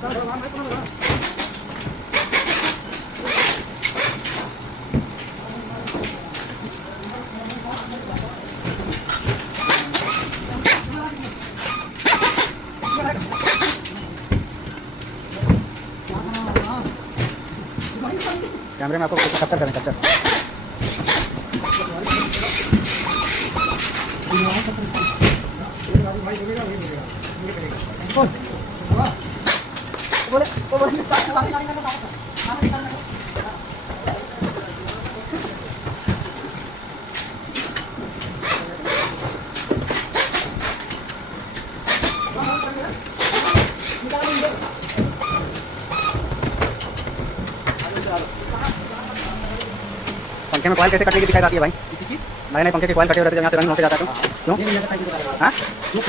कैमरे में आपको कैप्चर करें, कैप्चर। पंखे में कॉइल कैसे कटने की दिक्कत आती है भाई? नए नए पंखे के कॉइल कटे हुए रहते हैं, जब यहाँ से रंग होते जाता है तो क्यों? हाँ